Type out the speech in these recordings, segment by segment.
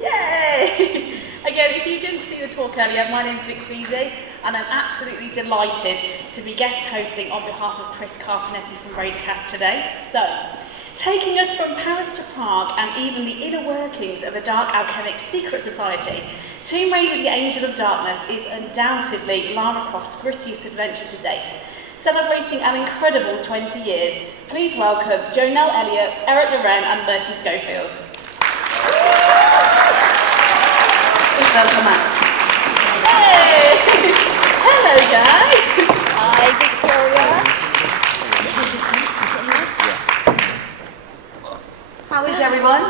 Yay! Again, if you didn't see the talk earlier, my name's Vic Feasy, and I'm absolutely delighted to be guest hosting on behalf of Chris Carpinetti from Radicast today. So, taking us from Paris to Prague and even the inner workings of a dark alchemic secret society, Tomb Raider: The Angel of Darkness is undoubtedly Lara Croft's grittiest adventure to date. Celebrating an incredible 20 years, please welcome Jonell, Elliott, Loren and Murti Schofield. Welcome out. Hey! Hello guys! Hi Victoria! How is everyone?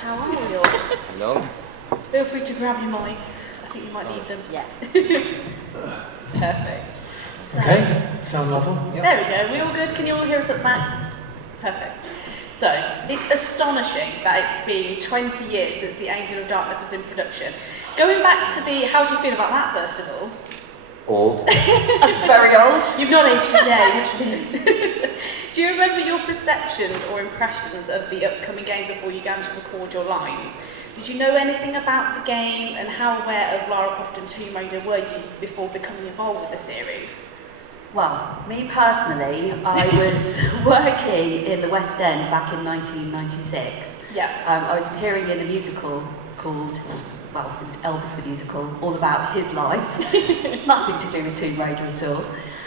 How are you all? Hello. Feel free to grab your mics. I think you might need them. Yeah. Perfect. So, Okay, sound level? Yep. there we go. We all good? Can you all hear us at the back? Perfect. So, it's astonishing that it's been 20 years since The Angel of Darkness was in production. Going back to how do you feel about that, first of all? Old. Very old. You've not aged a day, what do you mean? Do you remember your perceptions or impressions of the upcoming game before you began to record your lines? Did you know anything about the game, and how aware of Lara Croft and Tomb Raider were you before becoming involved with the series? Well, me personally, I was working in the West End back in 1996. Yeah. I was appearing in a musical called, well, it's Elvis the Musical, all about his life. Nothing to do with Tomb Raider at all.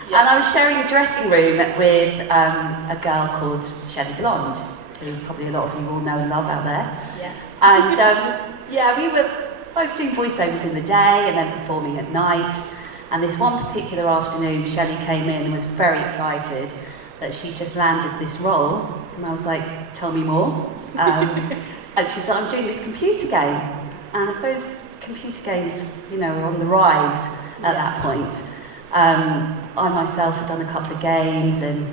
Yeah. And I was sharing a dressing room with a girl called Shelley Blonde, who probably a lot of you all know and love out there. Yeah. And yeah, we were both doing voiceovers in the day and then performing at night. And this one particular afternoon, Shelley came in and was very excited that she just landed this role. And I was like, tell me more. And she said, I'm doing this computer game. And I suppose computer games, you know, were on the rise at that point. I myself had done a couple of games and,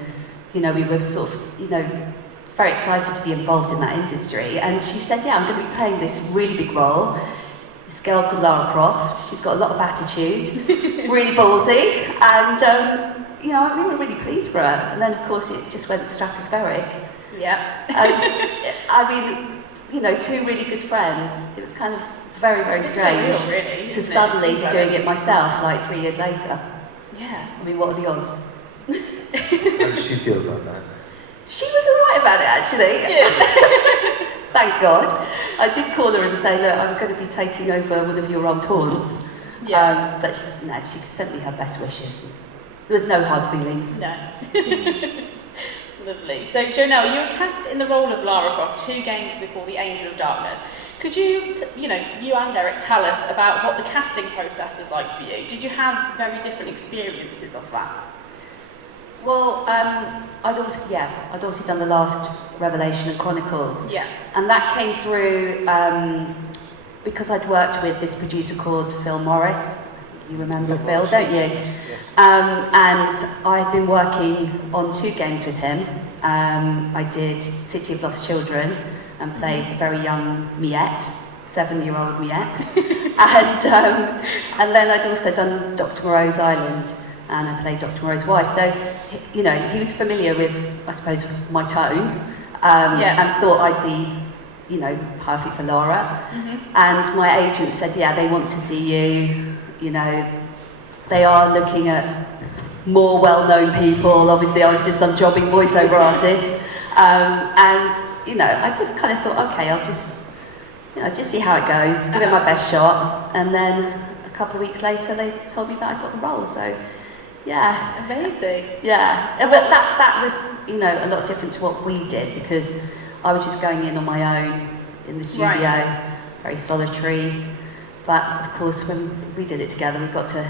you know, we were sort of, you know, very excited to be involved in that industry. And she said, yeah, I'm going to be playing this really big role. This girl called Lara Croft. She's got a lot of attitude, really ballsy, and you know, we were really pleased for her. And then, of course, it just went stratospheric. Yeah. And I mean, you know, two really good friends. It was kind of very, very strange surreal, really, to suddenly be doing it myself, like 3 years later. Yeah. I mean, what are the odds? How did she feel about that? She was all right about it, actually. Yeah. Thank God. I did call her and say, look, I'm going to be taking over one of your old haunts. Yeah. But she sent me her best wishes. There was no hard feelings. No. Lovely. So, Jonell, you were cast in the role of Lara Croft 2 games before The Angel of Darkness. Could you, you know, you and Eric, tell us about what the casting process was like for you? Did you have very different experiences of that? Well, I'd also done the last Revelation and Chronicles. Yeah. And that came through because I'd worked with this producer called Phil Morris. You remember Phil, don't you? Yes. And I'd been working on 2 games with him. I did City of Lost Children and played the very young Miette, 7-year-old Miette. And then I'd also done Dr. Moreau's Island, and I played Dr. Moreau's wife. So, you know, he was familiar with, I suppose, my tone, and thought I'd be, you know, perfect for Lara. Mm-hmm. And my agent said, yeah, they want to see you, you know, they are looking at more well-known people. Obviously, I was just some jobbing voiceover artist. And, you know, I just kind of thought, okay, I'll just, you know, just see how it goes, give it my best shot. And then a couple of weeks later, they told me that I got the role. So, yeah. Amazing. Yeah. But that was, you know, a lot different to what we did, because I was just going in on my own in the studio, very solitary. But, of course, when we did it together, we got to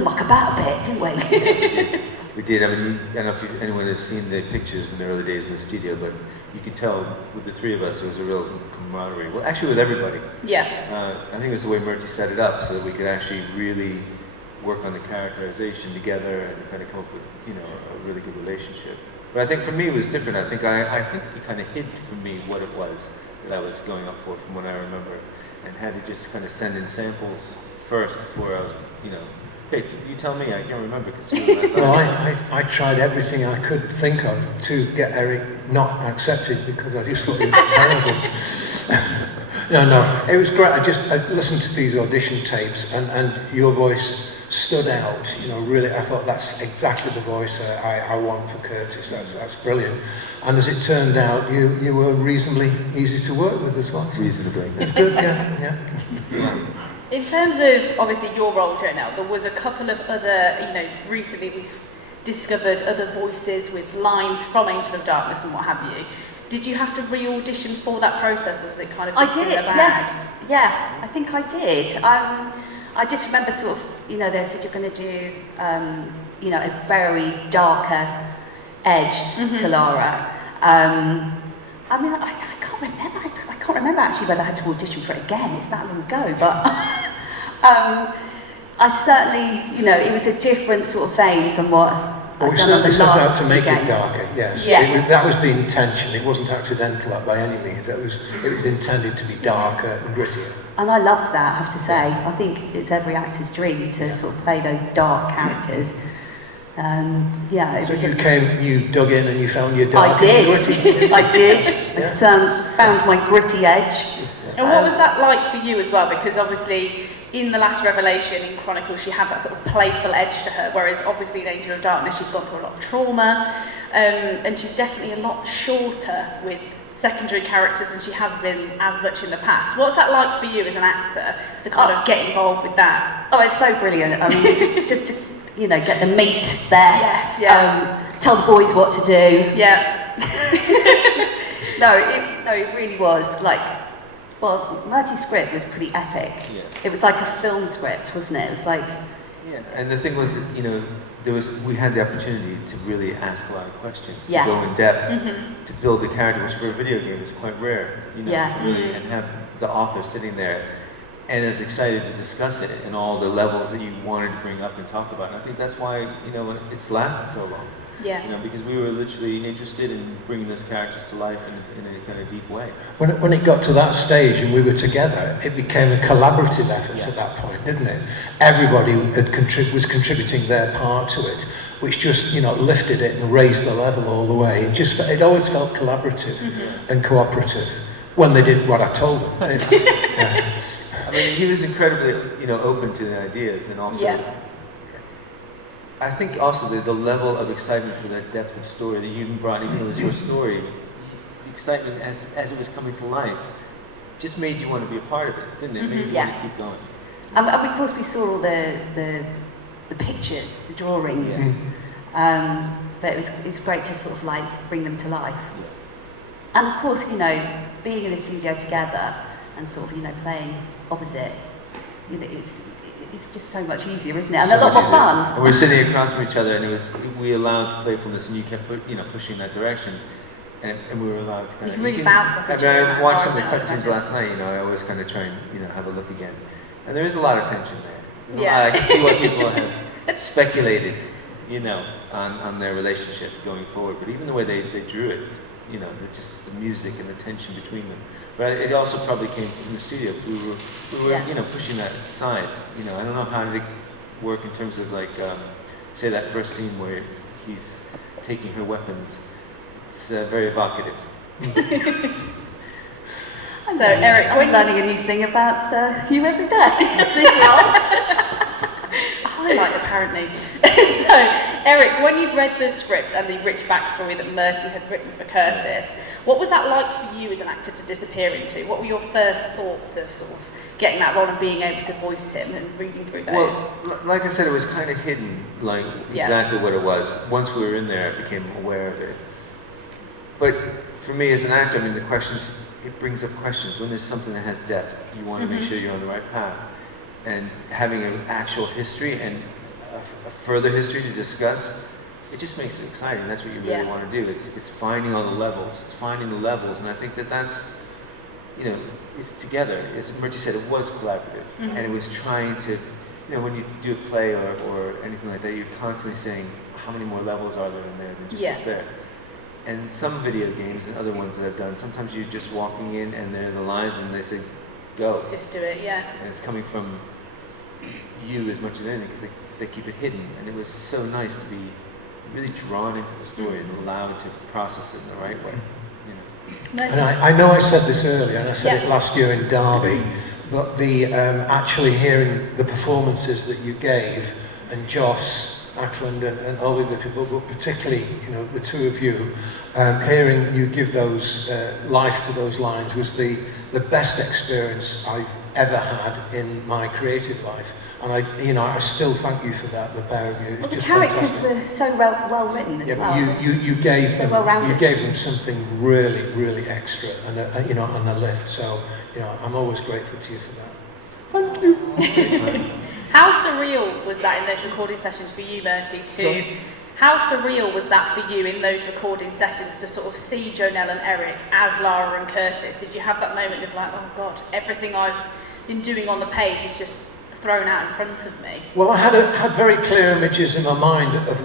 muck about a bit, didn't we? We did. I mean, I don't know if anyone has seen the pictures in the early days in the studio, but you could tell with the 3 of us there was a real camaraderie. Well, actually with everybody. Yeah. I think it was the way Murti set it up so that we could actually really work on the characterization together and kind of come up with, you know, a really good relationship. But I think for me it was different. I think you kind of hid from me what it was that I was going up for from what I remember, and had to just kind of send in samples first before I was, you know, okay, you tell me, I can't remember because you were Well, I tried everything I could think of to get Eric not accepted because I just thought he was terrible. No, it was great. I listened to these audition tapes, and your voice stood out. You know, really, I thought that's exactly the voice I want for Kurtis. That's brilliant. And as it turned out, you were reasonably easy to work with as well. Reasonably. It's good, yeah. In terms of, obviously, your role, Jonell, there was a couple of other, recently we've discovered other voices with lines from Angel of Darkness and what have you. Did you have to re-audition for that process, or was it kind of just in the bag? Yes. Yeah, I think I did. I just remember sort of, they said you're going to do, a very darker edge to Lara. I mean, I can't remember. I can't remember actually whether I had to audition for it again. It's that long ago, but I certainly, it was a different sort of vein from what Well, we certainly set out to make it darker, yes. Yes. That was the intention. It wasn't accidental by any means. It was intended to be darker and grittier. And I loved that, I have to say. I think it's every actor's dream to sort of play those dark characters. So you dug in and you found your dark and gritty. I did. I found my gritty edge. And what was that like for you as well? Because obviously, in the last revelation in Chronicles, she had that sort of playful edge to her, whereas obviously in Angel of Darkness, she's gone through a lot of trauma, and she's definitely a lot shorter with secondary characters than she has been as much in the past. What's that like for you as an actor to kind of get involved with that? Oh, it's so brilliant. I mean, just to, get the meat there. Yes, yeah. Tell the boys what to do. Yeah. It really was like, well, Murti's script was pretty epic. Yeah. It was like a film script, wasn't it? It was like... Yeah, and the thing was, we had the opportunity to really ask a lot of questions, to Yeah. go in depth, to build a character, which for a video game is quite rare, Yeah. really, and have the author sitting there and is excited to discuss it and all the levels that you wanted to bring up and talk about. And I think that's why, it's lasted so long. Yeah. Because we were literally interested in bringing those characters to life in a kind of deep way. When it got to that stage and we were together, it became a collaborative effort at that point, didn't it? Everybody was contributing their part to it, which just lifted it and raised the level all the way. It always felt collaborative and cooperative when they did what I told them. Yeah. I mean, he was incredibly, open to the ideas, and also, I think also the level of excitement for that depth of story that you brought, even though it was your story, the excitement as it was coming to life, just made you want to be a part of it, didn't it? Made you want to keep going. And of course, we saw all the pictures, the drawings, but it was great to sort of like bring them to life. And of course, being in a studio together and sort of playing opposite, it's just so much easier, isn't it? And So a lot much more easier. fun. And we were sitting across from each other, and we allowed playfulness, and you kept pushing that direction, and we were allowed to kind You of... can really bounce off each other. I watched some of the Environment, cutscenes last night, I always kind of try and have a look again. And there is a lot of tension there. Yeah. I can see what people have speculated, on their relationship going forward. But even the way they drew it, just the music and the tension between them. But it also probably came from the studio. We were pushing that aside. I don't know how did it work in terms of like, say that first scene where he's taking her weapons. It's very evocative. So Eric, I'm learning a new thing about you every day. This role. Highlight, apparently. So, Eric, when you read the script and the rich backstory that Murti had written for Kurtis, what was that like for you as an actor to disappear into? What were your first thoughts of sort of getting that role and being able to voice him and reading through those? Well, like I said, it was kind of hidden, like exactly what it was. Once we were in there, I became aware of it. But for me as an actor, the questions, it brings up questions. When there's something that has depth, you want to make sure you're on the right path. And having an actual history and a further history to discuss, it just makes it exciting. That's what you really want to do. It's finding all the levels. It's finding the levels, and I think that's it's together. As Murti said, it was collaborative, and it was trying to, when you do a play or anything like that, you're constantly saying, how many more levels are there in there than just what's there? And some video games and other ones that I've done, sometimes you're just walking in and there are the lines and they say, go. Just do it, yeah. And it's coming from you as much as anything because they keep it hidden. And it was so nice to be really drawn into the story and allowed to process it in the right way. And I know I said this earlier, and I said it last year in Derby, but the actually hearing the performances that you gave, and Joss Ackland and all the other people, but particularly, you know, the two of you, hearing you give those life to those lines was the best experience I've ever had in my creative life. And I still thank you for that, the pair of you. It's The just characters fantastic. were so well written as well. But you gave them well-rounded. you gave them something really extra and a lift. So I'm always grateful to you for that. Thank you. How surreal was that in those recording sessions for you, Murti? How surreal was that for you in those recording sessions to sort of see Jonell and Eric as Lara and Kurtis? Did you have that moment of like, oh God, everything I've been doing on the page is just thrown out in front of me? Well, I had very clear images in my mind of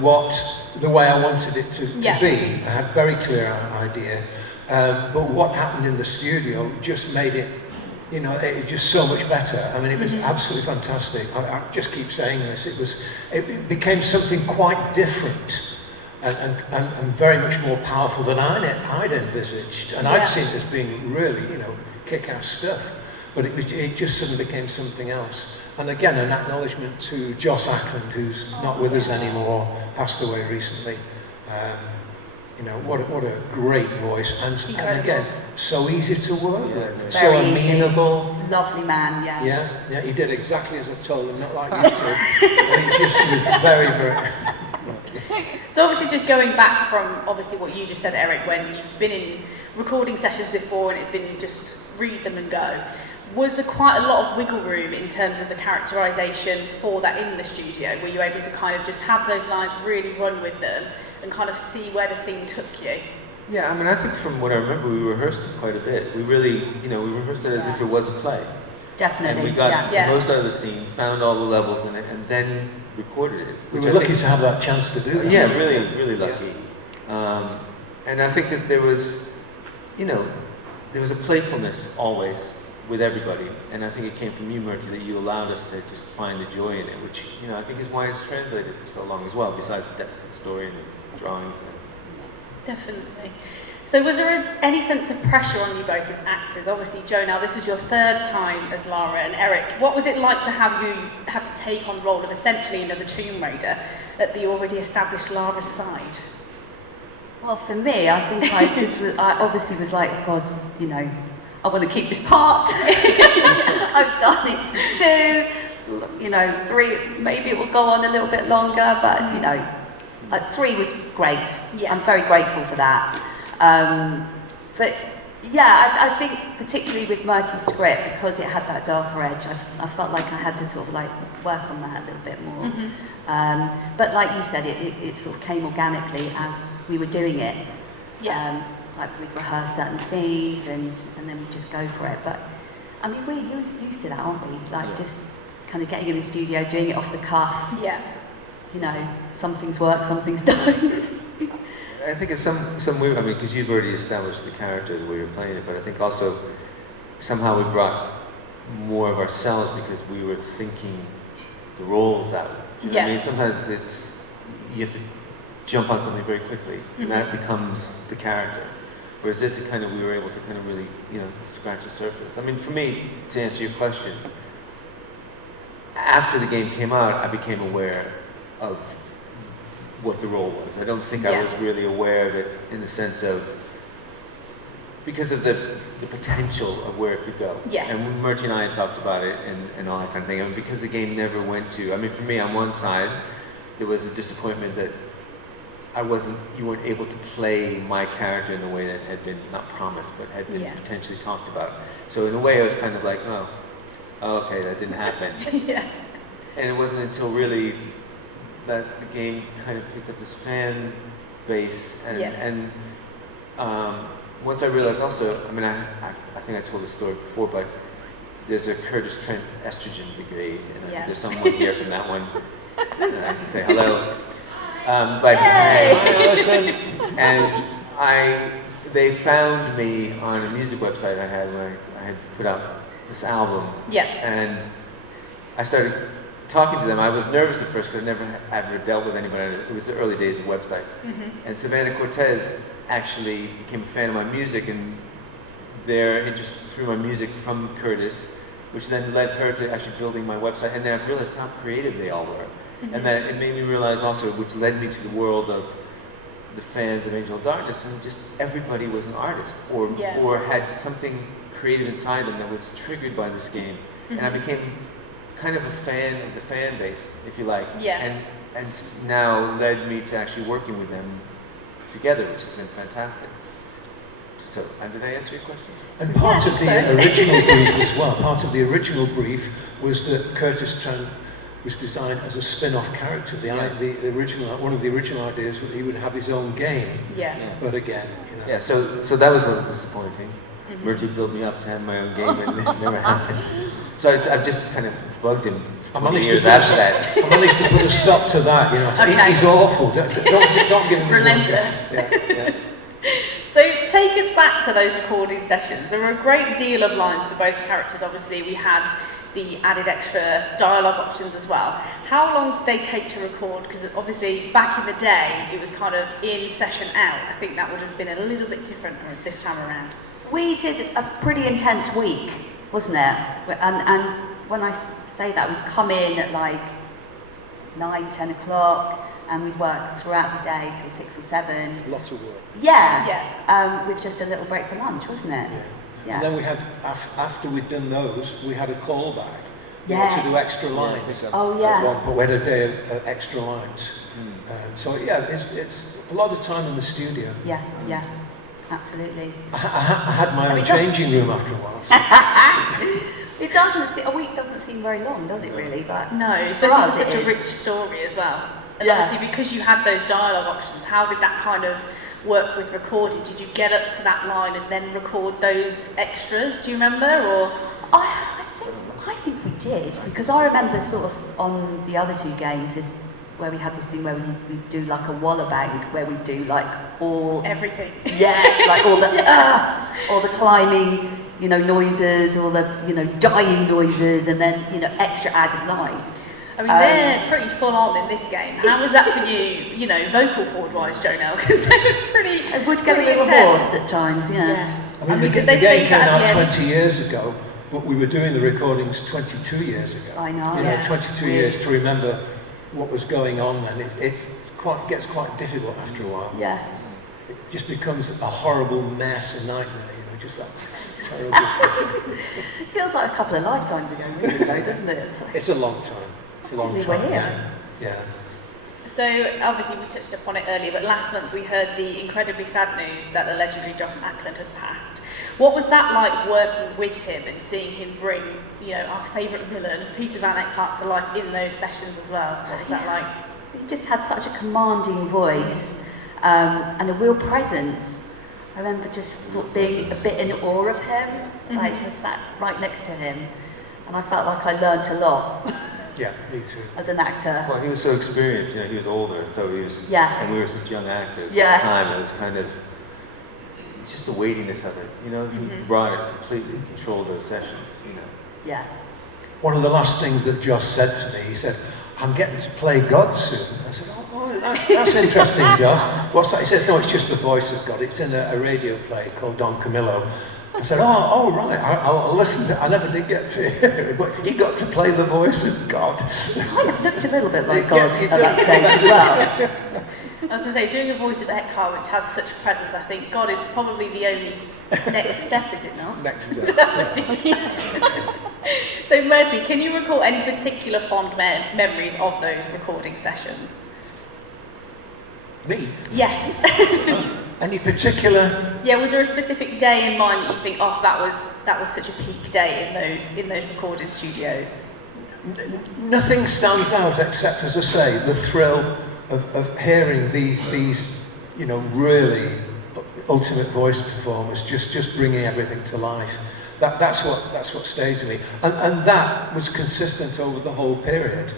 the way I wanted it to be. I had very clear idea, but what happened in the studio just made it, it just so much better. I mean, it was absolutely fantastic. I just keep saying this. It became something quite different and very much more powerful than I'd envisaged, and I'd seen it as being really, kick-ass stuff. But it just suddenly became something else. And again, an acknowledgement to Joss Ackland, who's not with us anymore, passed away recently. What a great voice, and again, so easy to work with, so amenable. Easy. Lovely man, Yeah, he did exactly as I told him, not like you two. And he just was very, very... So obviously just going back from obviously what you just said, Eric, when you've been in recording sessions before and it'd been just read them and go, was there quite a lot of wiggle room in terms of the characterisation for that in the studio? Were you able to kind of just have those lines, really run with them and kind of see where the scene took you? Yeah, I mean, I think from what I remember, we rehearsed it quite a bit. We really, we rehearsed it as if it was a play. Definitely. And we got the most out of the scene, found all the levels in it, and then recorded it. We were lucky to have that chance to do that. Yeah, really lucky. And I think that there was a playfulness always with everybody, and I think it came from you, Murti, that you allowed us to just find the joy in it, which I think is why it's translated for so long as well, besides the depth of the story and the drawings. Definitely. So was there any sense of pressure on you both as actors? Obviously, Jonell, this was your third time as Lara, and Eric, what was it like to have to take on the role of essentially another Tomb Raider at the already established Lara's side? Well, for me, I think I obviously was like, oh God, I want to keep this part. I've done it for 2, 3, maybe it will go on a little bit longer, but 3 was great. Yeah. I'm very grateful for that. But yeah, I think particularly with Murti's script, because it had that darker edge, I felt like I had to sort of like work on that a little bit more. But like you said, it sort of came organically as we were doing it. Yeah. Like we'd rehearse certain scenes and then we'd just go for it. But I mean, we're used to that, aren't we? Like just kind of getting in the studio, doing it off the cuff. Yeah. Some things work, some things don't. I think it's some weird, because you've already established the character the way you're playing it, but I think also somehow we brought more of ourselves because we were thinking the roles out. Do you know what I mean? Sometimes you have to jump on something very quickly, and that becomes the character. Whereas this, we were able to kind of really, scratch the surface. I mean, for me, to answer your question, after the game came out, I became aware of what the role was. I don't think I was really aware of it in the sense of, because of the potential of where it could go. Yes. And when Murti and I had talked about it and all that kind of thing, because the game never went to, for me on one side, there was a disappointment that you weren't able to play my character in the way that had been, not promised, but had been potentially talked about. So in a way I was kind of like, oh okay, that didn't happen. And it wasn't until really that the game kind of picked up this fan base, and once I realized also, I think I told this story before, but there's a Kurtis Trent estrogen brigade, and I think there's someone here from that one. I say hello. They found me on a music website I had when I had put out this album. Yeah. And I started talking to them, I was nervous at first because I never ever dealt with anybody. It was the early days of websites. And Savannah Cortez actually became a fan of my music, and their interest through my music from Kurtis, which then led her to actually building my website. And then I realized how creative they all were. And then it made me realize also, which led me to the world of the fans of Angel of Darkness, and just everybody was an artist or had something creative inside them that was triggered by this game. And I became kind of a fan of the fan base, if you like. And now led me to actually working with them together, which has been fantastic. So, did I answer your question? And part of the original brief as well, part of the original brief was that Kurtis Trent was designed as a spin-off character. The original, one of the original ideas was he would have his own game. But again, you know. Yeah, so that was a little disappointing. Murti built me up to have my own game, and it never happened. So I've just kind of bugged him for 20 years after that. I managed to put a stop to that, you know. So he's awful. Don't give him his own game. So take us back to those recording sessions. There were a great deal of lines for both characters. Obviously, we had the added extra dialogue options as well. How long did they take to record? Because obviously back in the day, it was kind of in, session out. I think that would have been a little bit different this time around. We did a pretty intense week, wasn't it? And when I say that, we'd come in at like 9, 10 o'clock, and we'd work throughout the day till 6 or 7. Lots of work. With just a little break for lunch, wasn't it? And then we had, after we'd done those, we had a callback. Yes. To do extra lines. But we had a day of extra lines. So it's a lot of time in the studio. Yeah, absolutely. I had my own changing room after a while. So. A week doesn't seem very long, does it really? But no, especially for such a rich story as well. And obviously because you had those dialogue options, how did that kind of work with recording? Did you get up to that line and then record those extras? Do you remember? Or I think we did, because I remember sort of on the other two games is where we had this thing where we do like a wallabang, where we do like all everything. Like all the climbing, noises, all the dying noises, and then extra added lines. I mean, they're pretty full on in this game. How was that for you, vocal cord-wise, Jonell? Because it was pretty. It would get a little hoarse at times, yes. I mean, the game came out 20 years ago, but we were doing the recordings 22 years ago. I know. 22 years to remember what was going on, and it gets quite difficult after a while. Yes. It just becomes a horrible mess, a nightmare, just like terrible. It feels like a couple of lifetimes ago, really, though, doesn't it? It's a long time. It's a long time. Yeah. So obviously we touched upon it earlier, but last month we heard the incredibly sad news that the legendary Joss Ackland had passed. What was that like working with him and seeing him bring, our favourite villain, Peter Van Eyck, to life in those sessions as well? What was that like? He just had such a commanding voice and a real presence. I remember just sort of being a bit in awe of him, like I was sat right next to him, and I felt like I learnt a lot. Yeah, me too. As an actor. Well, he was so experienced, he was older, so he was, and we were such young actors at the time. It was kind of, it's just the weightiness of it, he brought it, completely controlled those sessions, Yeah. One of the last things that Joss said to me, he said, "I'm getting to play God soon." I said, that's interesting, Joss. What's that? He said, "No, it's just the voice of God. It's in a radio play called Don Camillo." I said, oh right, I'll listen to it. I never did get to hear it, but he got to play the voice of God. He kind of looked a little bit like God at that stage as well. I was going to say, doing a voice of Eckhart, which has such presence, I think God is probably the only next step, is it not? Next step. So Murti, can you recall any particular fond memories of those recording sessions? Me? Yes. Any particular? Yeah, was there a specific day in mind that you think, that was such a peak day in those recording studios? Nothing stands out except, as I say, the thrill of hearing these really ultimate voice performers just bringing everything to life. That's what stays with me, and that was consistent over the whole period.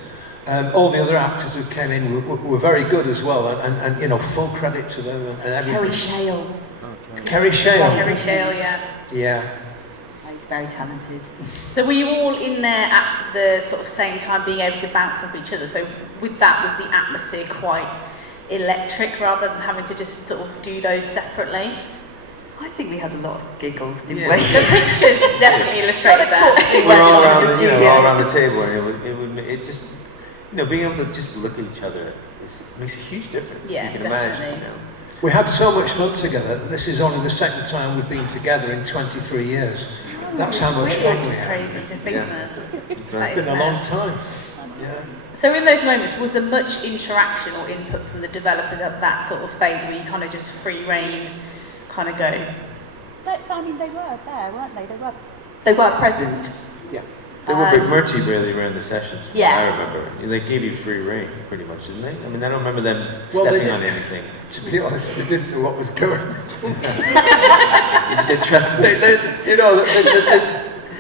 All the other actors who came in were very good as well, and full credit to them and everything. Kerry Shale. Kerry Shale. Kerry Shale, yeah. Yeah. He's very talented. So were you all in there at the sort of same time, being able to bounce off each other? So with that, was the atmosphere quite electric rather than having to just sort of do those separately? I think we had a lot of giggles, didn't Yeah. we? The pictures definitely illustrate that. We're all around the the, studio. all around the table, and it just, being able to just look at each other makes a huge difference. Yeah, you can definitely. imagine. We had so much fun together. This is only the second time we've been together in 23 years. That's how much fun we It's had. crazy to think Yeah. that. That's That right. is It's been a mad. long time. Yeah. So in those moments, was there much interaction or input from the developers at that sort of phase where you kind of just free reign, kind of go? I mean, they were there, weren't they? They were present. Yeah. They were, but Murti really ran the sessions. From Yeah. what I remember. They gave you free reign, pretty much, didn't they? I mean, I don't remember them Well, they stepping did. on anything. To be honest, they didn't know what was going on. You just said, trust me.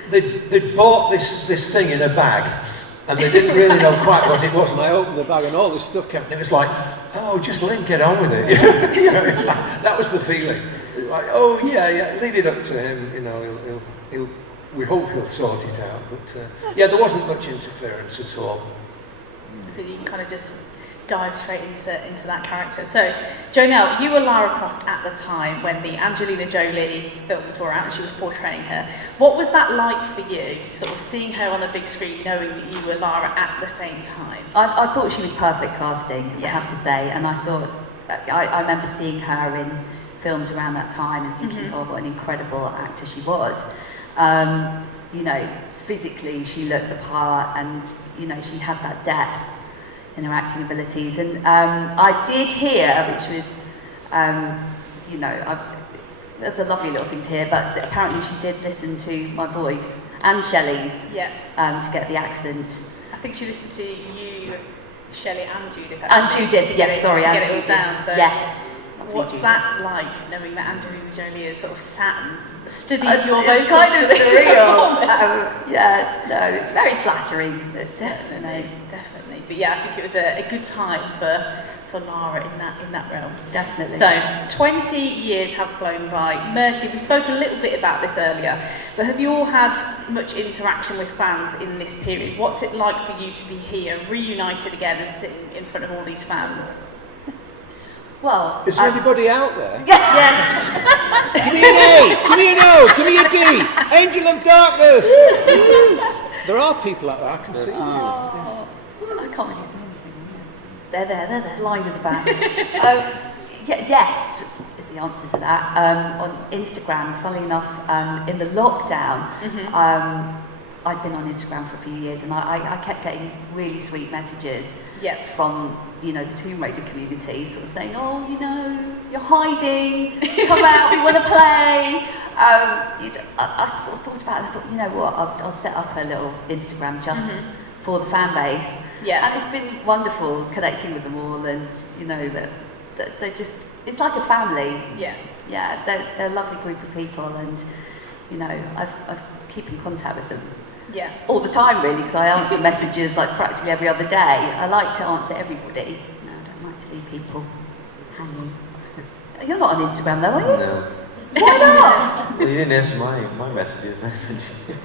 They bought this thing in a bag, and they didn't really know quite what it was. And I opened the bag, and all this stuff came, and it was like, oh, just let him get on with it. It's like, that was the feeling. It was like, oh yeah, leave it up to him. He'll we hope he'll sort it out. But yeah, there wasn't much interference at all. So you can kind of just dive straight into that character. So, Jonell, you were Lara Croft at the time when the Angelina Jolie films were out and she was portraying her. What was that like for you, sort of seeing her on the big screen, knowing that you were Lara at the same time? I thought she was perfect casting, I Yes. have to say, and I thought, I remember seeing her in films around that time and thinking, oh, what an incredible actor she was. Physically she looked the part, and, she had that depth in her acting abilities. And I did hear, which was, that's a lovely little thing to hear, but apparently she did listen to my voice and Shelley's Yeah. to get the accent. I think she listened to you, Shelley and Judith. And actually, Judith, to yes, get it- sorry, to and get it all Judith. down. So Yes. lovely what's Judith. that like, knowing that Angelina Jolie has sort of sat and studied It's your vocals kind for of this surreal. performance? It's very flattering. Definitely. But yeah, I think it was a good time for Lara in that realm. Definitely. So, 20 years have flown by. Murti, we spoke a little bit about this earlier, but have you all had much interaction with fans in this period? What's it like for you to be here, reunited again and sitting in front of all these fans? Well, Is there anybody out there? Yes. Give me an A, give me an O, give me a D. Angel of darkness. There are people out there. I can see you. I can't really say anything. They're there. Blinders are back. Yes, is the answer to that. On Instagram, funnily enough, in the lockdown, I'd been on Instagram for a few years, and I kept getting really sweet messages Yeah. from the Tomb Raider community, sort of saying, oh, you're hiding, come out, we want to play. I sort of thought about it. I thought, you know what, I'll set up a little Instagram just for the fan base. Yeah. And it's been wonderful connecting with them all, and that they're just, it's like a family. Yeah. Yeah, they're a lovely group of people, and I've keep in contact with them Yeah. all the time, really, because I answer messages like practically every other day. I like to answer everybody. No, I don't like to leave people hanging. You're not on Instagram though, are you? No. Why not? Well, you didn't answer my messages. I sent you.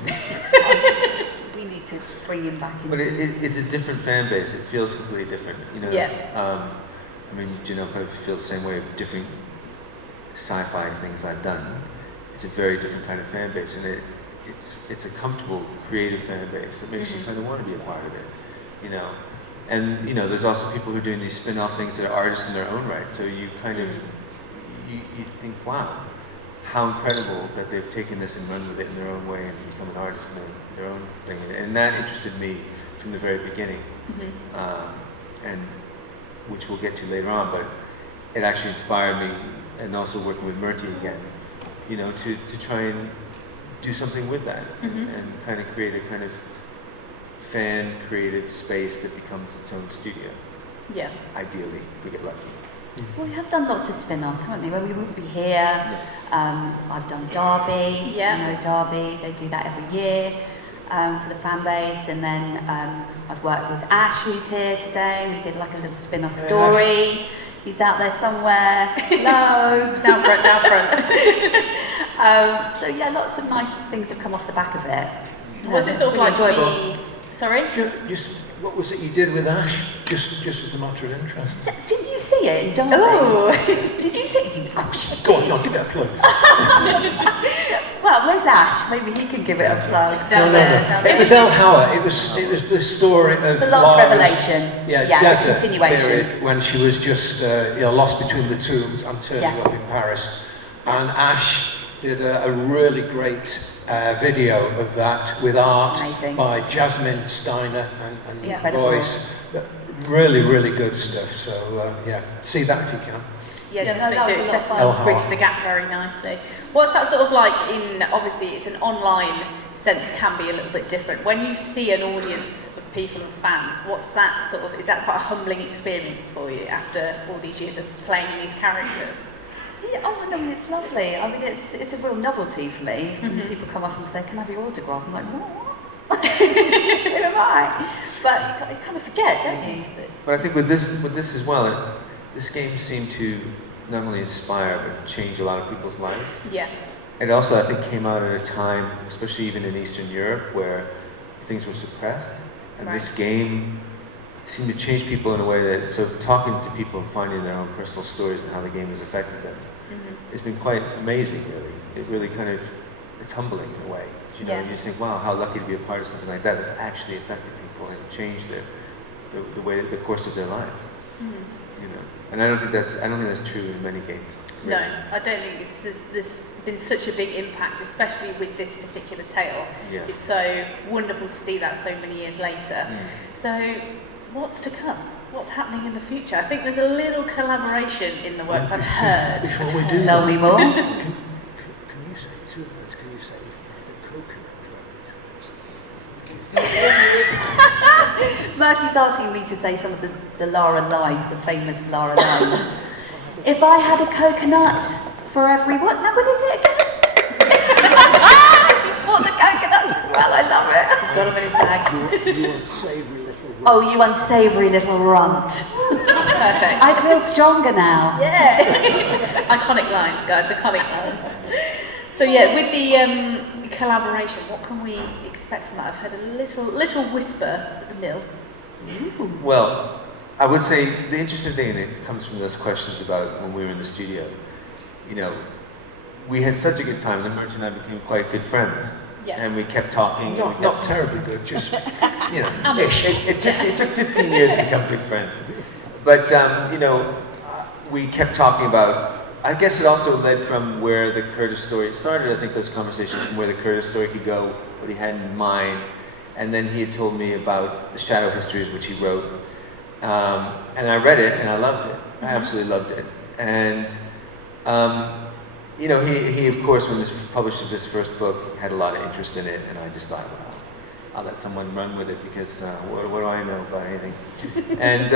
We need to bring him back into... But it's a different fan base. It feels completely different. Yeah. I mean, Jonell probably feels the same way. Different sci-fi things I've done. It's a very different kind of fan base, and it's a comfortable, creative fan base that makes you kind of want to be a part of it. And there's also people who are doing these spin-off things that are artists in their own right. So you kind of you think, wow, how incredible that they've taken this and run with it in their own way and become an artist in their own thing. And that interested me from the very beginning, and which we'll get to later on. But it actually inspired me, and also working with Murti again, to try and do something with that and kind of create a kind of fan creative space that becomes its own studio. Yeah. Ideally, if we get lucky. Well, we have done lots of spin-offs, haven't we? Well, we wouldn't be here. I've done Derby. Yeah. Derby. They do that every year for the fan base. And then I've worked with Ash, who's here today. We did like a little spin-off story. He's out there somewhere. Hello. Down front. So yeah, lots of nice things have come off the back of it. Was it it's sort of really like enjoyable. being... Sorry? Just what was it you did with Ash? Just as a matter of interest. Didn't you see it in Derby? Oh! Did you see it? Of course you Go on, did. no, give it a plug. Well, where's Ash? Maybe he can give it a plug. Down there, down It there. was El Hauer. It was the story of The Last Lara's, Revelation. Yeah, the desert continuation. period when she was just lost between the tombs and turning Yeah. up in Paris. And Ash did a really great video of that with art Amazing. by Jasmine Steiner and Yeah. Incredible. voice. Really, really good stuff. So yeah, see that if you can. Yeah, Yeah, no, definitely that do. was It's a lot of definitely fun. bridged the gap very nicely. What's that sort of like in, obviously it's an online sense, can be a little bit different. When you see an audience of people and fans, what's that sort of, is that quite a humbling experience for you after all these years of playing these characters? Yeah, oh no, it's lovely. I mean, it's a real novelty for me. When people come up and say, "Can I have your autograph?" I'm like, "What? Who am I?" But you kind of forget, don't you? But I think with this as well, this game seemed to not only inspire but change a lot of people's lives. Yeah. It also, I think, came out at a time, especially even in Eastern Europe, where things were suppressed, and this game seemed to change people in a way that, so talking to people and finding their own personal stories and how the game has affected them, it's been quite amazing, really. It really kind of, it's humbling in a way. You know, you just think, wow, how lucky to be a part of something like that that's actually affected people and changed the course of their life. You know, and I don't think that's true in many games. No, really. I don't think there's been such a big impact, especially with this particular tale. Yeah. It's so wonderful to see that so many years later. So, what's to come? What's happening in the future? I think there's a little collaboration in the works, I've heard. Before we do Tell that, me more. Can you say 2 words? Can you say the coconut Murti's asking me to say some of the Lara lines, the famous Lara lines. If I had a coconut for every what? No, what is it again? He's bought the coconuts as well. I love it. He's got them in his bag. You unsavoury little runt. Oh, you unsavoury little runt. Perfect. I feel stronger now. Yeah. Iconic lines, guys, iconic lines. So yeah, with the collaboration, what can we expect from that? I've heard a little whisper at the mill. Well, I would say the interesting thing, and it comes from those questions about when we were in the studio, you know, we had such a good time, then Murti and I became quite good friends. Yeah. And we kept talking. Not terribly good, just, you know. It took 15 years to become good friends. But, you know, we kept talking about, I guess it also led from where the Kurtis story started. I think those conversations from where the Kurtis story could go, what he had in mind. And then he had told me about the Shadow Histories, which he wrote. And I read it and I loved it. I absolutely loved it. And, you know, he of course, when he published his first book, had a lot of interest in it. And I just thought, well, I'll let someone run with it because what do I know about anything? And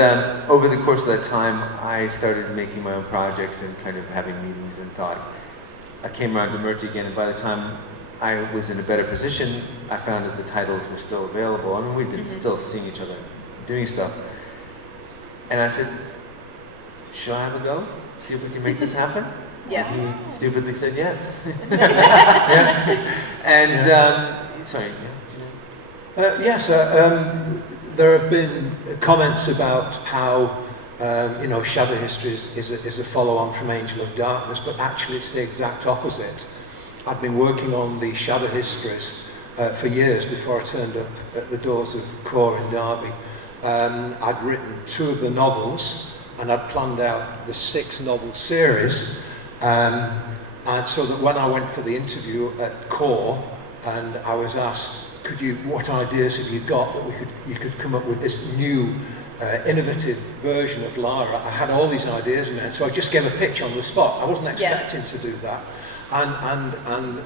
over the course of that time, I started making my own projects and kind of having meetings and thought, I came around to Murti again, and by the time I was in a better position, I found that the titles were still available. I mean, we'd been still seeing each other, doing stuff. And I said, shall I have a go? See if we can make this happen? Yeah. He stupidly said yes. And, sorry, Yes, there have been comments about how you know, Shadow Histories is a follow-on from Angel of Darkness, but actually it's the exact opposite. I'd been working on the Shadow Histories for years before I turned up at the doors of Core in Derby. I'd written 2 of the novels, and I'd planned out the 6-novel series, and so that when I went for the interview at Core, and I was asked, what ideas have you got that you could come up with this new innovative version of Lara? I had all these ideas in there, so I just gave a pitch on the spot. I wasn't expecting to do that, and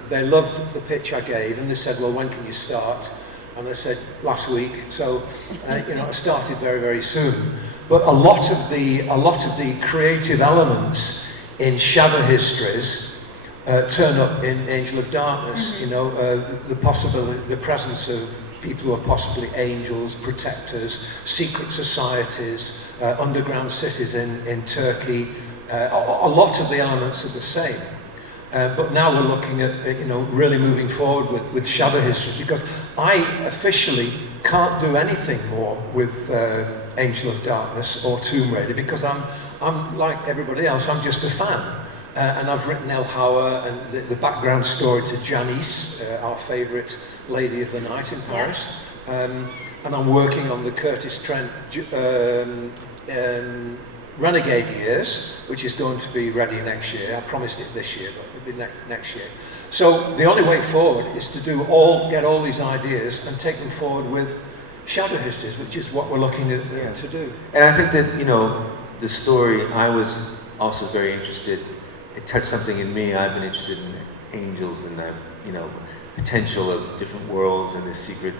they loved the pitch I gave, and they said, well, when can you start? And I said, last week. So you know, I started very, very soon. But a lot of the creative elements in Shadow Histories turn up in Angel of Darkness. You know, the possibility, the presence of people who are possibly angels, protectors, secret societies, underground cities in Turkey. A lot of the elements are the same. But now we're looking at, really moving forward with Shadow Histories, because I officially can't do anything more with Angel of Darkness or Tomb Raider, because I'm like everybody else, I'm just a fan. And I've written El Hauer and the background story to Janice, our favourite lady of the night in Paris. And I'm working on the Kurtis Trent Renegade Years, which is going to be ready next year. I promised it this year, but it'll be next year. So the only way forward is to get all these ideas and take them forward with Shadow Histories, which is what we're looking at to do. And I think that, the story, I was also very interested. It touched something in me. I've been interested in angels and the, potential of different worlds and the secret,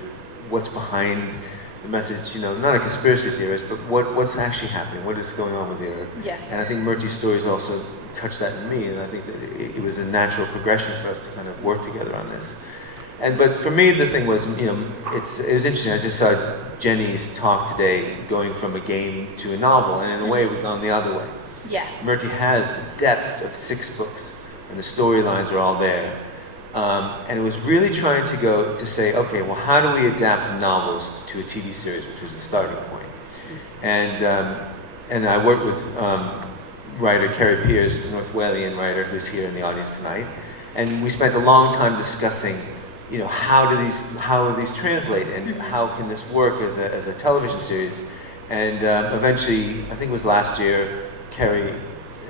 what's behind the message, not a conspiracy theorist, but what's actually happening, what is going on with the Earth. Yeah. And I think Murti's stories also touched that in me, and I think that it was a natural progression for us to kind of work together on this. But for me, the thing was, it was interesting. I just saw Jenny's talk today going from a game to a novel, and in a way, we've gone the other way. Yeah. Murti has the depths of 6 books, and the storylines are all there. And it was really trying to say, okay, well, how do we adapt the novels to a TV series, which was the starting point. And I worked with writer Carrie Pearce, a North Walian writer who's here in the audience tonight, and we spent a long time discussing, how do these translate, and how can this work as a television series. And eventually, I think it was last year, Carrie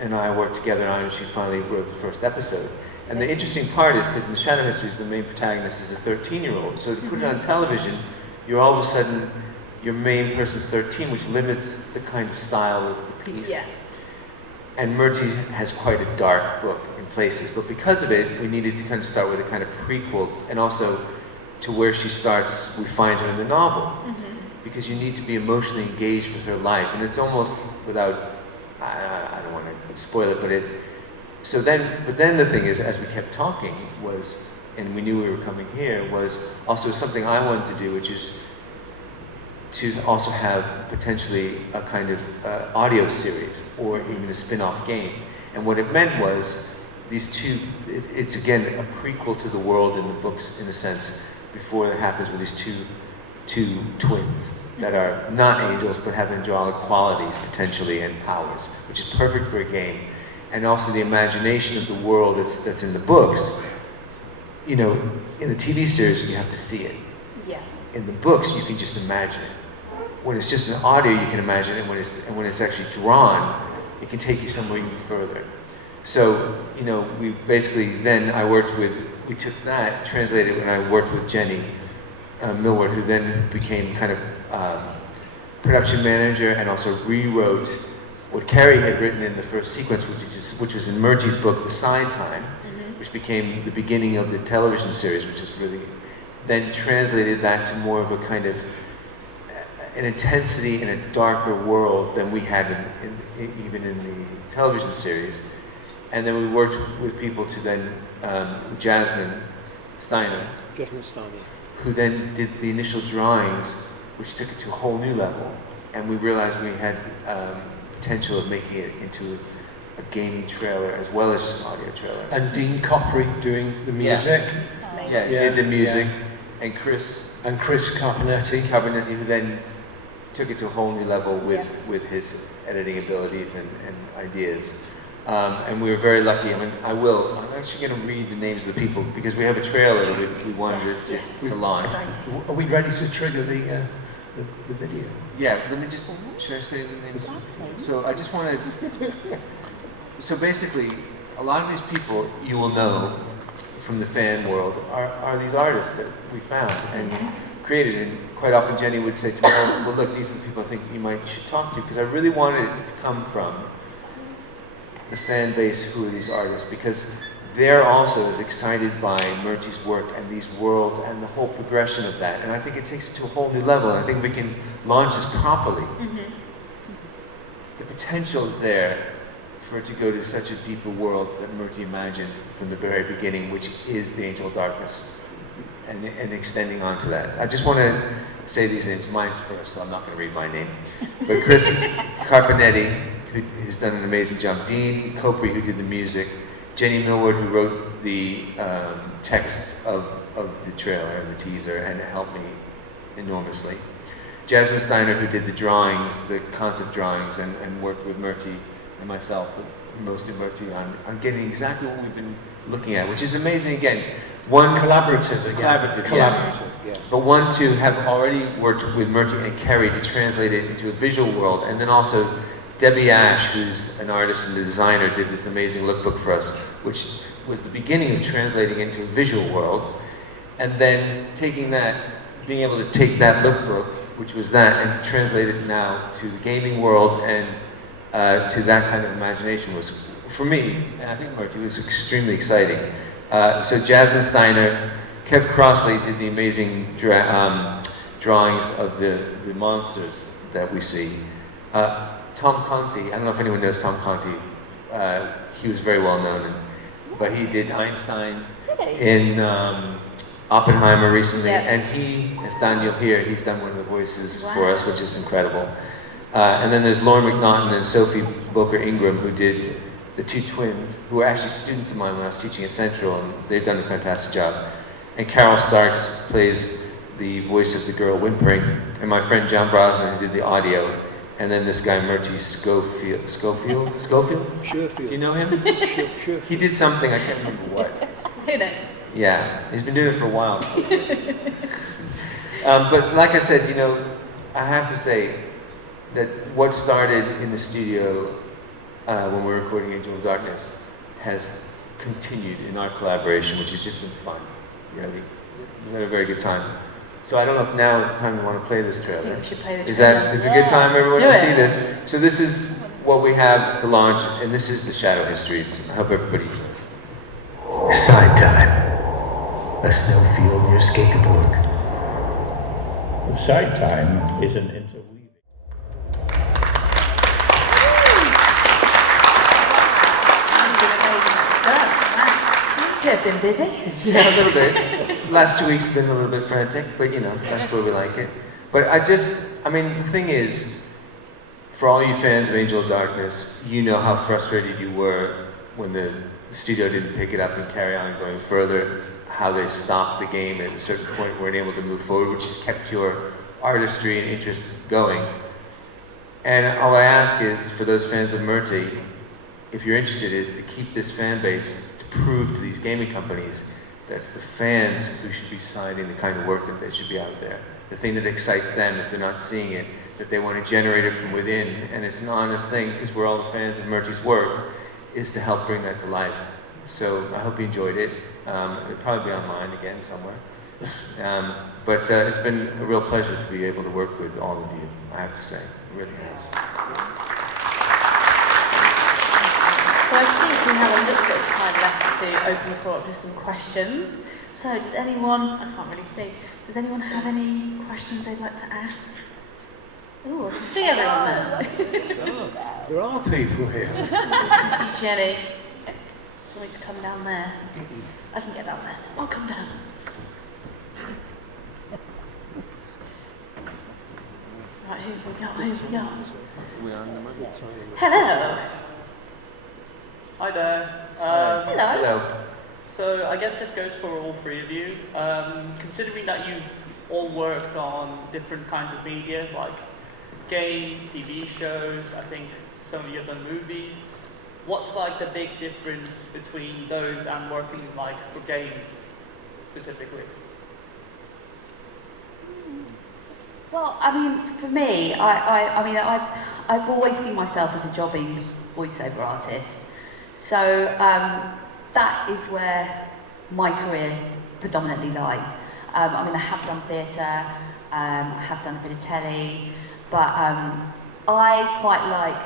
and I worked together on it, and she finally wrote the first episode. And the interesting part is, because in the Shadow Histories, the main protagonist is a 13-year-old. So if you put it on television, you're all of a sudden, your main person's 13, which limits the kind of style of the piece. Yeah. And Murti has quite a dark book in places, but because of it, we needed to kind of start with a kind of prequel, and also to where she starts, we find her in the novel. Because you need to be emotionally engaged with her life, and it's almost without, I don't want to spoil it, but then the thing is, as we kept talking was, and we knew we were coming here, was also something I wanted to do, which is to also have potentially a kind of audio series or even a spin-off game. And what it meant was these two, it's again a prequel to the world in the books in a sense, before it happens with these two twins that are not angels but have angelic qualities potentially and powers, which is perfect for a game. And also the imagination of the world that's in the books. In the TV series you have to see it. Yeah. In the books you can just imagine it. When it's just an audio you can imagine it, and when it's actually drawn, it can take you somewhere even further. So, we basically we took that, translated it, and I worked with Jenny Millward, who then became kind of production manager and also rewrote what Carrie had written in the first sequence, which was in Murti's book, The Sign Time, which became the beginning of the television series, which is really, then translated that to more of a kind of an intensity in a darker world than we had even in the television series. And then we worked with people to then, Jasmine Steiner, who then did the initial drawings, which took it to a whole new level. And we realized we had potential of making it into a gaming trailer as well as just an audio trailer. And Dean Coppery doing the music. Yeah, did the music. Yeah. And Chris Carbonetti, who then took it to a whole new level with his editing abilities and ideas. And we were very lucky. I'm actually going to read the names of the people because we have a trailer that we wanted to launch. Are we ready to trigger the video? Yeah, should I say the names? So I just want to, so basically, a lot of these people you will know from the fan world are these artists that we found and created. And quite often Jenny would say to me, well look, these are the people I think you should talk to, because I really wanted it to come from the fan base who are these artists, because they're also as excited by Murti's work and these worlds and the whole progression of that. And I think it takes it to a whole new level, and I think we can launch this properly. The potential is there for it to go to such a deeper world that Murti imagined from the very beginning, which is the Angel of Darkness, and extending on to that. I just want to say these names. Mine's first, so I'm not going to read my name. But Chris Carbonetti, who's done an amazing job. Dean Coppery, who did the music. Jenny Millward, who wrote the text of the trailer and the teaser, and it helped me enormously. Jasmine Steiner, who did the drawings, the concept drawings, and worked with Murti and myself, but mostly Murti, on getting exactly what we've been looking at, which is amazing. Again, one Collaborative again. Collaborative, yeah. But one to have already worked with Murti and Kerry to translate it into a visual world, and then also Debbie Ash, who's an artist and a designer, did this amazing lookbook for us, which was the beginning of translating into a visual world, and then taking that, being able to take that lookbook, which was that, and translate it now to the gaming world and to that kind of imagination was, for me, and I think Murti, was extremely exciting. So Jasmine Steiner, Kev Crossley did the amazing drawings of the monsters that we see. Tom Conti, I don't know if anyone knows Tom Conti. He was very well known, but he did Einstein in Oppenheimer recently, and he, as Daniel here, he's done one of the voices for us, which is incredible. And then there's Loren McNaughton and Sophie Boker Ingram, who did the two twins, who were actually students of mine when I was teaching at Central, and they've done a fantastic job. And Carol Starks plays the voice of the girl whimpering, and my friend John Brosnan, who did the audio, and then this guy Murti Schofield? Schofield? Do you know him? Sure. He did something, I can't remember what. Who knows? Yeah, he's been doing it for a while. But like I said, you know, I have to say that what started in the studio when we were recording Angel of Darkness has continued in our collaboration, which has just been fun. Yeah, we had a very good time. So I don't know if now is the time we want to play this trailer. I think we should play the trailer. Is a good time everyone to see this? So this is what we have to launch, and this is the Shadow Histories. I hope everybody... Side time. A snowfield near Skakeadorg. Side time is an interweaving. You have been busy. Yeah, a little bit. Last 2 weeks have been a little bit frantic, but you know, that's the way we like it. But I mean, the thing is, for all you fans of Angel of Darkness, you know how frustrated you were when the studio didn't pick it up and carry on going further, how they stopped the game at a certain point, weren't able to move forward, which has kept your artistry and interest going. And all I ask is, for those fans of Murti, if you're interested, is to keep this fan base, to prove to these gaming companies that it's the fans who should be signing the kind of work that they should be out there. The thing that excites them, if they're not seeing it, that they want to generate it from within. And it's an honest thing, because we're all the fans of Murti's work, is to help bring that to life. So I hope you enjoyed it. It'll probably be online again somewhere. But it's been a real pleasure to be able to work with all of you, I have to say. It really has. So I think we have a little bit of time left to open the floor up to some questions. So does anyone, I can't really see, does anyone have any questions they'd like to ask? Oh, I can see everyone there. There are people here. I can see Jenny. Do you want me to come down there? I can get down there. I'll come down. Right, who have we got? Hello. Hi there. Hello. So I guess this goes for all three of you. Considering that you've all worked on different kinds of media, like games, TV shows, I think some of you have done movies. What's like the big difference between those and working like for games specifically? Well, I mean, for me, I've always seen myself as a jobbing voiceover artist. So that is where my career predominantly lies. I mean, I have done theatre, I have done a bit of telly, but I quite like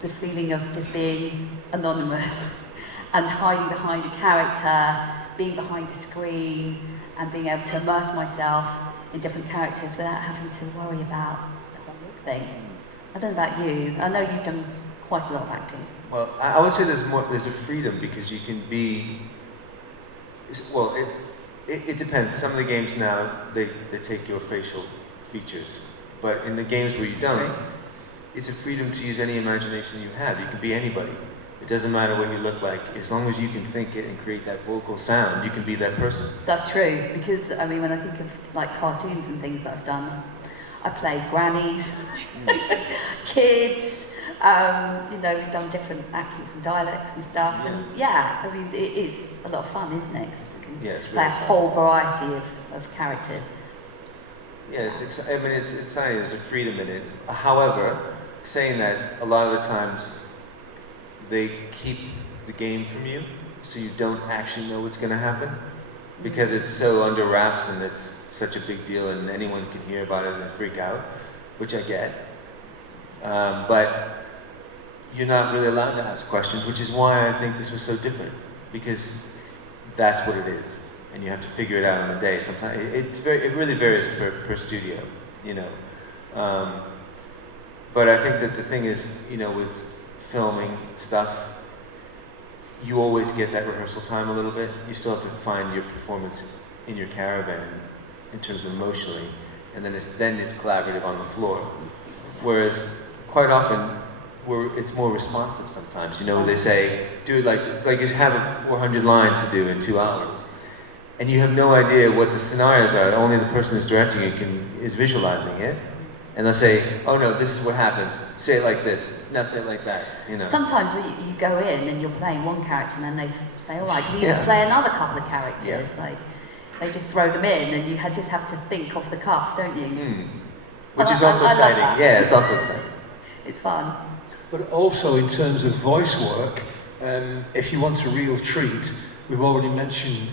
the feeling of just being anonymous and hiding behind a character, being behind a screen, and being able to immerse myself in different characters without having to worry about the whole look thing. I don't know about you. I know you've done quite a lot of acting. Well, I would say there's a freedom, because you can be, well, it depends. Some of the games now, they take your facial features. But in the games where you don't, it's a freedom to use any imagination you have. You can be anybody. It doesn't matter what you look like. As long as you can think it and create that vocal sound, you can be that person. That's true, because I mean, when I think of like cartoons and things that I've done, I play grannies, kids, you know, we've done different accents and dialects and stuff, and yeah, I mean, it is a lot of fun, isn't it? 'Cause you can Yeah, it's play a really fun. whole variety of characters. Yeah, I mean, it's exciting. There's a freedom in it. However, saying that, a lot of the times they keep the game from you, so you don't actually know what's going to happen, because it's so under wraps and it's such a big deal, and anyone can hear about it and freak out, which I get. But you're not really allowed to ask questions, which is why I think this was so different, because that's what it is. And you have to figure it out on the day. Sometimes it really varies per studio, you know. But I think that the thing is, you know, with filming stuff, you always get that rehearsal time a little bit. You still have to find your performance in your caravan in terms of emotionally, and then it's collaborative on the floor. Whereas quite often it's more responsive sometimes. You know, they say do it like it's like you have 400 lines to do in 2 hours. And you have no idea what the scenarios are. Only the person who's directing it is visualizing it. And they'll say, oh no, this is what happens. Say it like this. Now say it like that. You know. Sometimes you go in and you're playing one character, and then they say, all right, can you play another couple of characters? Yeah. Like, they just throw them in, and you just have to think off the cuff, don't you? Which is also exciting. Yeah, it's also exciting. It's fun. But also in terms of voice work, if you want a real treat, we've already mentioned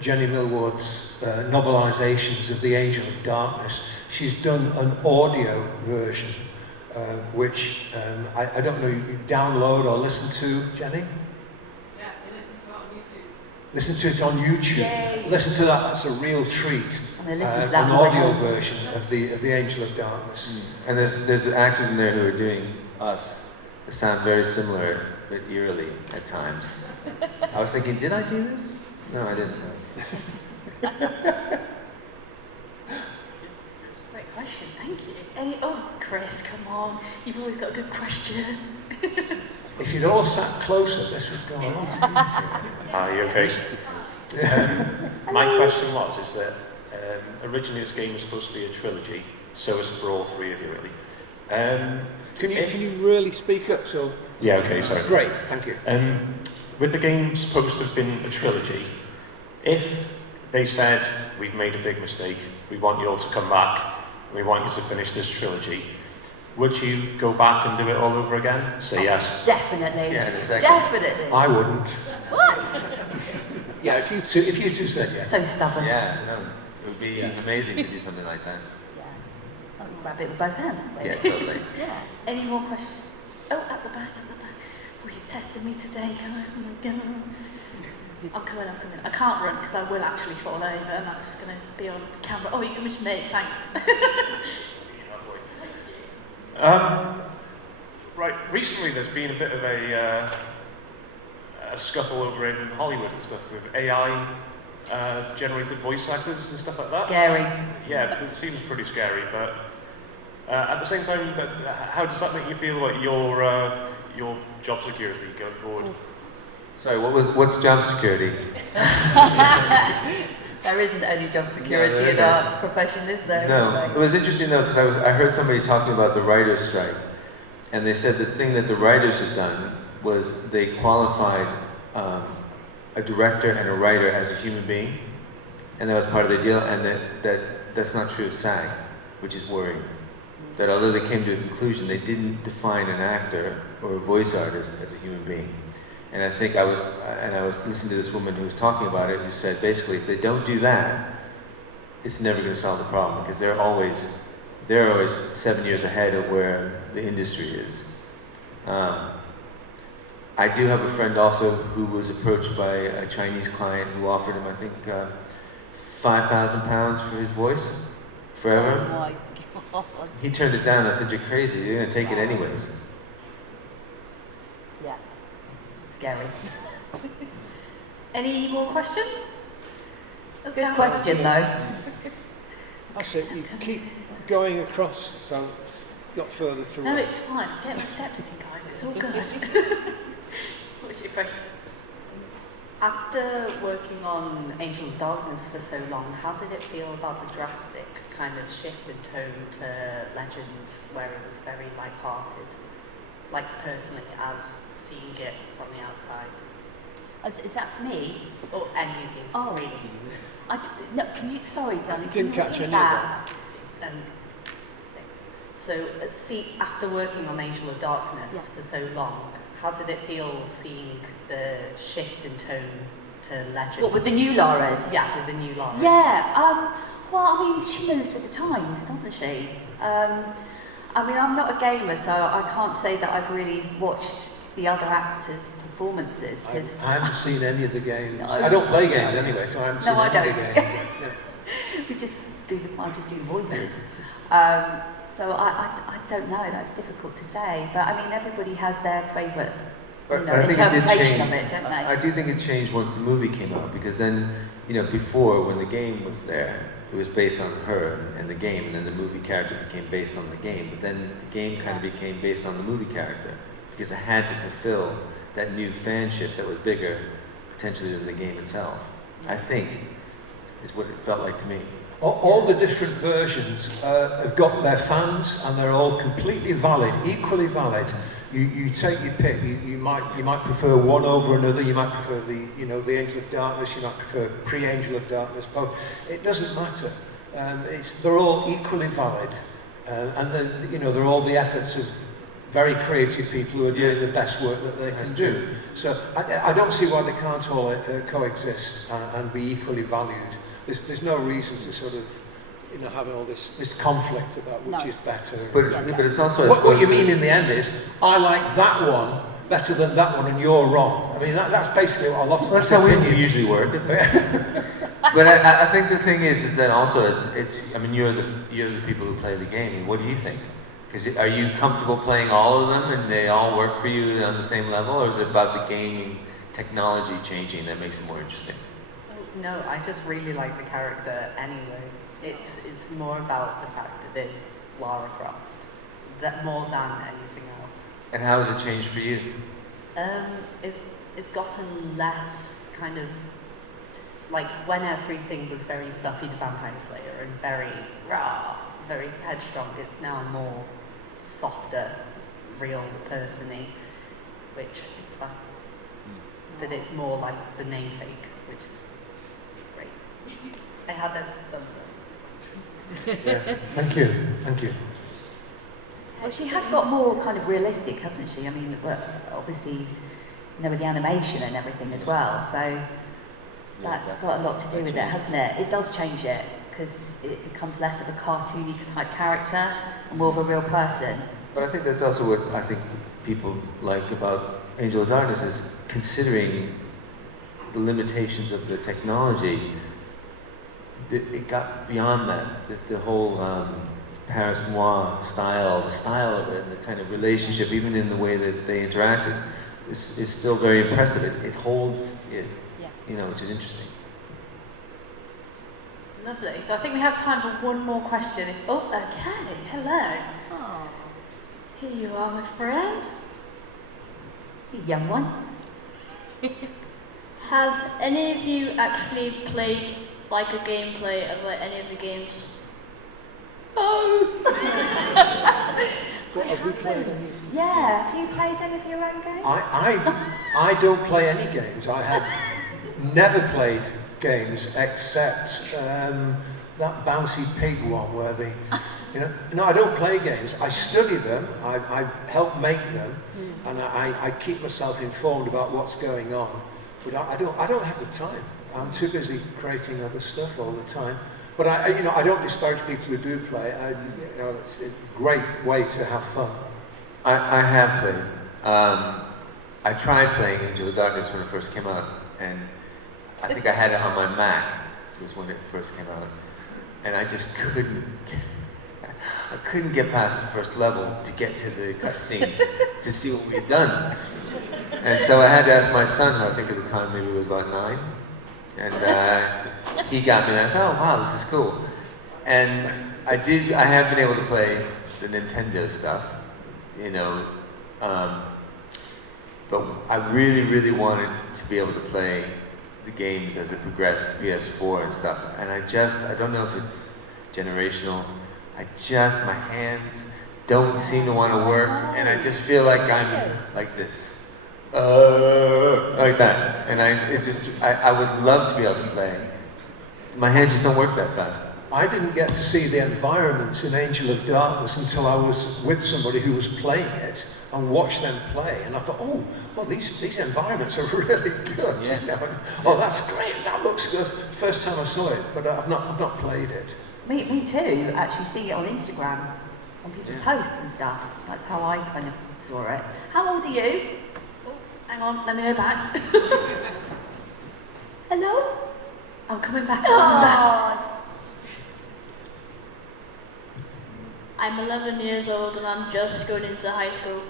Jenny Millward's novelizations of The Angel of Darkness. She's done an audio version, which I don't know, you download or listen to, Jenny? Yeah, I listen to it on YouTube. Listen to it on YouTube. Yay. Listen to that, that's a real treat. I'm gonna listen to that an on the way audio home. version of the Angel of Darkness. And there's the actors in there who are doing us. They sound very similar, but eerily at times. I was thinking, did I do this? No, I didn't. No. Great question, thank you. Chris, come on. You've always got a good question. If you'd all sat closer, this would go a lot easier. Are you okay? My question is that originally this game was supposed to be a trilogy, so it's for all three of you really. Can you really speak up? So Yeah, okay, sorry. great, thank you. With the game supposed to have been a trilogy, if they said, we've made a big mistake, we want you all to come back, we want you to finish this trilogy, would you go back and do it all over again? Say yes. Definitely. Yeah, in a second. Definitely. I wouldn't. What? Yeah, if you two said yes. So stubborn. Yeah, no. It would be amazing to do something like that. Yeah. I'll grab it with both hands. Yeah, totally. Yeah. Any more questions? Oh, at the back. Oh, you're testing me today, guys. Oh my God. I'm coming. I can't run because I will actually fall over, and that's just going to be on camera. Oh, you can wish me, thanks. Right, recently there's been a bit of a scuffle over in Hollywood and stuff with AI generated voice actors and stuff like that. Scary. Yeah, it seems pretty scary, but at the same time, how does that make you feel about your job security going forward? Sorry, what's job security? There isn't any job security there in isn't. our profession, is there? No, Like- it was interesting though, because I heard somebody talking about the writer's strike, and they said the thing that the writers had done was they qualified a director and a writer as a human being, and that was part of the deal, and that's not true of SAG, which is worrying. That although they came to a conclusion, they didn't define an actor or a voice artist as a human being. And I think I was listening to this woman who was talking about it, who said basically if they don't do that, it's never going to solve the problem, because they're always 7 years ahead of where the industry is. I do have a friend also who was approached by a Chinese client who offered him, I think, £5,000 for his voice forever. Oh my God. He turned it down. I said, "You're crazy. You're going to take it anyways." Yeah. Scary. Any more questions? Oh, Good down question there. though. That's it, you keep going across, so you've got further to No, run. it's fine. Get my steps in, guys. It's all good. What's your question? After working on Angel of Darkness for so long, how did it feel about the drastic kind of shift in tone to Legend, where it was very light-hearted? Like personally, as seeing it from the outside. Is that for me? Or any of you, Oh. really. No, can you, sorry, darling. Didn't can you catch repeat any of that? So, after working on Angel of Darkness for so long, how did it feel seeing the shift in tone to Legend? What, with the new Laras? Yeah, with the new Laras. Yeah, well, I mean, she moves with the times, doesn't she? I mean, I'm not a gamer, so I can't say that I've really watched the other actors' performances. Because I haven't seen any of the games. No. I don't play games anyway, so I haven't seen any of the games. I just do the voices. So I don't know. That's difficult to say. But I mean, everybody has their favourite interpretation of it, don't they? I do think it changed once the movie came out, because then, before, when the game was there, it was based on her and the game, and then the movie character became based on the game. But then the game kind of became based on the movie character, because it had to fulfill that new fanship that was bigger, potentially, than the game itself. I think, is what it felt like to me. All the different versions have got their fans, and they're all completely valid, equally valid. You take your pick. You might prefer one over another. You might prefer the Angel of Darkness. You might prefer pre-Angel of Darkness. It doesn't matter. They're all equally valid, and then they're all the efforts of very creative people who are doing the best work that they can do. So I don't see why they can't all coexist and be equally valued. There's no reason to sort of having all this conflict about which is better. But it's also what you mean in the end is, I like that one better than that one, and you're wrong. I mean, that's basically a lot of that's how we usually work, isn't it? But I think the thing is that also it's I mean, you're the people who play the game. What do you think? Because are you comfortable playing all of them and they all work for you on the same level, or is it about the gaming technology changing that makes it more interesting? No, I just really like the character anyway. It's more about the fact that there's Lara Croft, that more than anything else. And how has it changed for you? It's gotten less kind of like when everything was very Buffy the Vampire Slayer and very raw, very headstrong. It's now more softer, real person-y, which is fun. But it's more like the namesake, which is great. I had a thumbs up. Yeah. Thank you. Well, she has got more kind of realistic, hasn't she? I mean, obviously, with the animation and everything as well. So that's got a lot to do with it, hasn't it? It does change it, because it becomes less of a cartoony type character and more of a real person. But I think that's also what I think people like about Angel of Darkness, is considering the limitations of the technology. It got beyond that. The whole Paris Noir style, the style of it, and the kind of relationship, even in the way that they interacted, is still very impressive. It holds it, which is interesting. Lovely. So I think we have time for one more question. Okay. Hello. Oh. Here you are, my friend. You young one. Have any of you actually played like a gameplay of like any of the games? Oh! What have we played? Yeah, have you played any of your own games? I don't play any games. I have never played games except that bouncy pig one where no, I don't play games. I study them, I help make them, and I keep myself informed about what's going on. But I don't have the time. I'm too busy creating other stuff all the time. But I don't disparage people who do play. It's a great way to have fun. I have played. I tried playing Angel of Darkness when it first came out, and I think I had it on my Mac. It was when it first came out, and I just couldn't get past the first level to get to the cutscenes to see what we had done. And so I had to ask my son, who I think at the time maybe was about 9, and he got me, and I thought, oh wow, this is cool. And I have been able to play the Nintendo stuff, But I really, really wanted to be able to play the games as it progressed, PS4 and stuff. And I don't know if it's generational. My hands don't seem to want to work, and I just feel like I'm like this. Like that. And I would love to be able to play. My hands just don't work that fast. I didn't get to see the environments in Angel of Darkness until I was with somebody who was playing it and watched them play. And I thought, oh, well, these environments are really good. Yeah. You know? Oh, that's great. That looks good. First time I saw it, but I've not played it. Me too, actually seeing it on Instagram, on people's posts and stuff. That's how I kind of saw it. How old are you? Oh, hang on, let me go back. Hello? I'm coming back. I'm 11 years old and I'm just going into high school.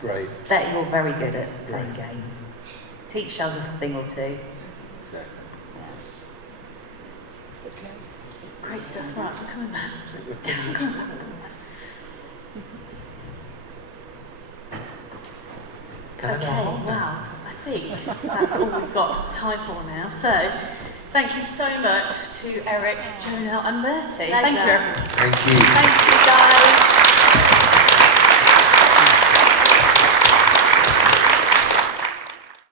Great. Bet you're very good at playing games. Teach us a thing or two. Exactly. Great stuff. Right, I'm coming back. Okay, wow. I think that's all we've got time for now. So, thank you so much to Eric, Jonell and Murti. Thank you, everyone. Thank you. Thank you, guys.